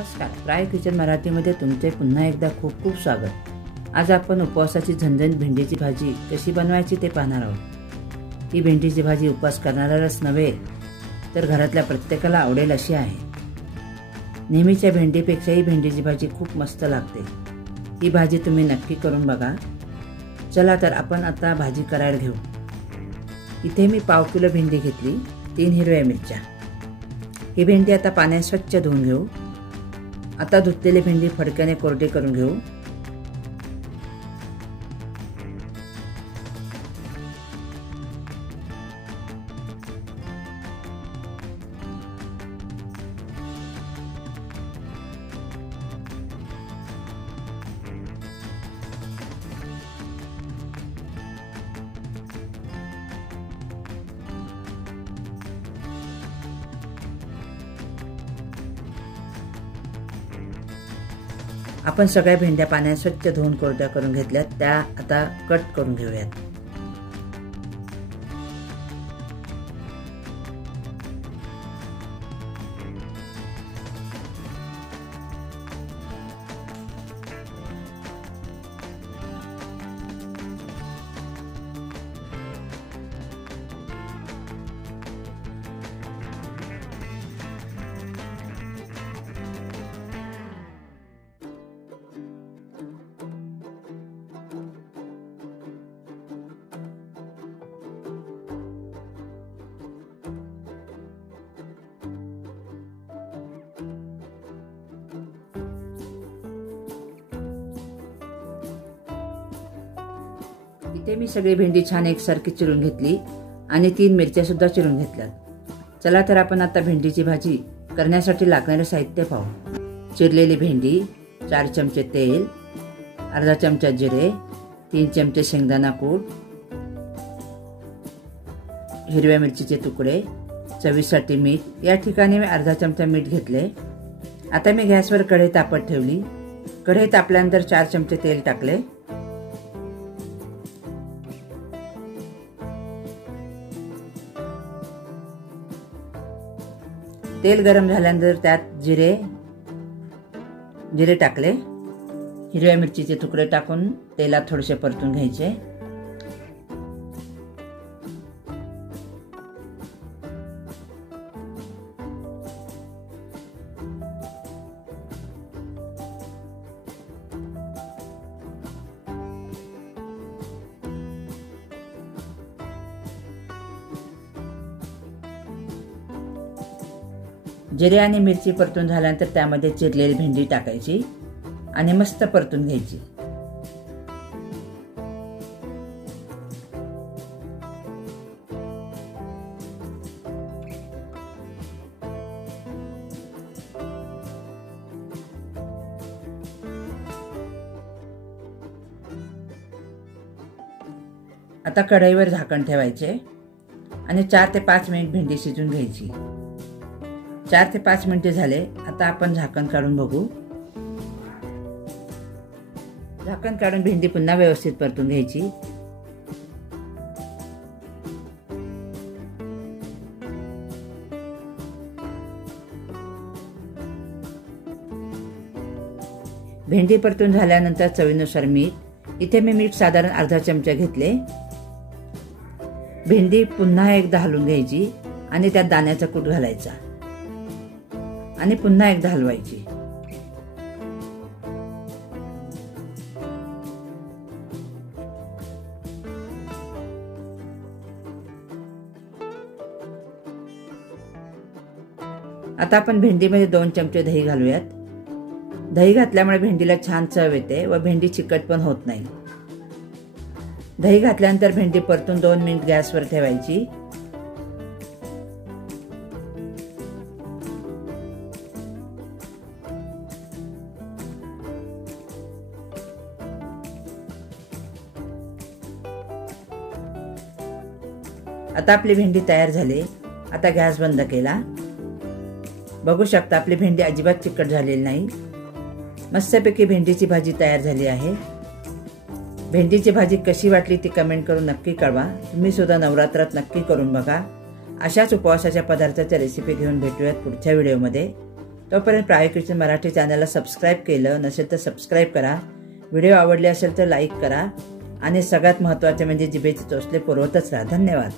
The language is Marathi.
नमस्कार, प्रायो किचन मराठीमध्ये तुमचे पुन्हा एकदा खूप खूप स्वागत। आज आपण उपवासाची झणझणीत भेंडीची भाजी कशी बनवायची ते पाहणार आहोत। ही भेंडीची भाजी उपवास करणाऱ्यालाच नव्हे तर घरातल्या प्रत्येकाला आवडेल अशी आहे। नेहमीच्या भेंडीपेक्षाही भेंडीची भाजी खूप मस्त लागते। ही भाजी तुम्ही नक्की करून बघा। चला तर आपण आता भाजी करायला घेऊ। इथे मी पाव किलो भेंडी घेतली, 3 हिरव्या मिरच्या। ही भेंडी आता पाण्यात स्वच्छ धुवून घेऊ। आता धुतलेली भेंडी फडक्याने कोरडी करून घेऊ। आपण सगळ्या भेंड्या पाण्यात स्वच्छ धुवून कोरड्या करून घेतल्यात। त्या आता कट करून घेऊयात। इथे मी सगळी भेंडी छान एकसारखी चिरून घेतली आणि 3 मिरच्या सुद्धा चिरून घेतल्यात। चला तर आपण आता भेंडीची भाजी करण्यासाठी लागणारे साहित्य पाहू। चिरलेली भेंडी, 4 चमचे तेल, अर्धा चमचा जिरे, 3 चमचे शेंगदाणा कूट, हिरव्या मिरचीचे तुकडे, चवीसाठी मीठ। या ठिकाणी मी अर्धा चमचा मीठ घेतले। आता मी गॅसवर कढई तापत ठेवली। कढई तापल्यानंतर 4 चमचे तेल टाकले। तेल गरम झाल्यानंतर त्यात जिरे टाकले। हिरव्या मिरचीचे तुकडे टाकून तेलात थोडेसे परतून घ्यायचे। जिरे आणि मिरची परतून झाल्यानंतर त्यामध्ये चिरलेली भेंडी टाकायची आणि मस्त परतून घ्यायची। आता कढईवर झाकण ठेवायचे आणि 4 ते 5 मिनिट भेंडी शिजून घ्यायची। 4 ते 5 मिनिटे झाले। आता आपण झाकण काढून बघू। झाकण काढून भेंडी पुन्हा व्यवस्थित परतून घ्यायची। भेंडी परतून झाल्यानंतर चवीनुसार मीठ। इथे मी मीठ साधारण अर्धा चमचा घेतले। भेंडी पुन्हा एकदा हलवून घ्यायची आणि त्यात दाण्याचा कूट घालायचा आणि पुन्हा एकदा हलवायची। आता आपण भेंडीमध्ये 2 चमचे दही घालूयात। दही घातल्यामुळे भेंडीला छान चव येते व भेंडी चिकट पण होत नाही। दही घातल्यानंतर भेंडी परतून 2 मिनिट गॅसवर ठेवायची। आता आपली भेंडी तयार झाली। आता गॅस बंद केला। बघू शकता आपली भेंडी अजिबात चिकट झालेली नाही। मस्तपैकी भेंडीची भाजी तयार झाली आहे। भेंडीची भाजी कशी वाटली ती कमेंट करून नक्की कळवा। तुम्ही सुद्धा नवरात्रात नक्की करून बघा। अशाच उपवासाच्या पदार्थाच्या रेसिपी घेऊन भेटूयात पुढच्या व्हिडिओमध्ये। तोपर्यंत प्रायो किचन मराठी चॅनलला सबस्क्राईब केलं नसेल तर सबस्क्राईब करा. व्हिडिओ आवडले असेल तर लाईक करा आणि सगळ्यात महत्त्वाचे म्हणजे जिभेचे चोचले पुरवतच राहा. धन्यवाद.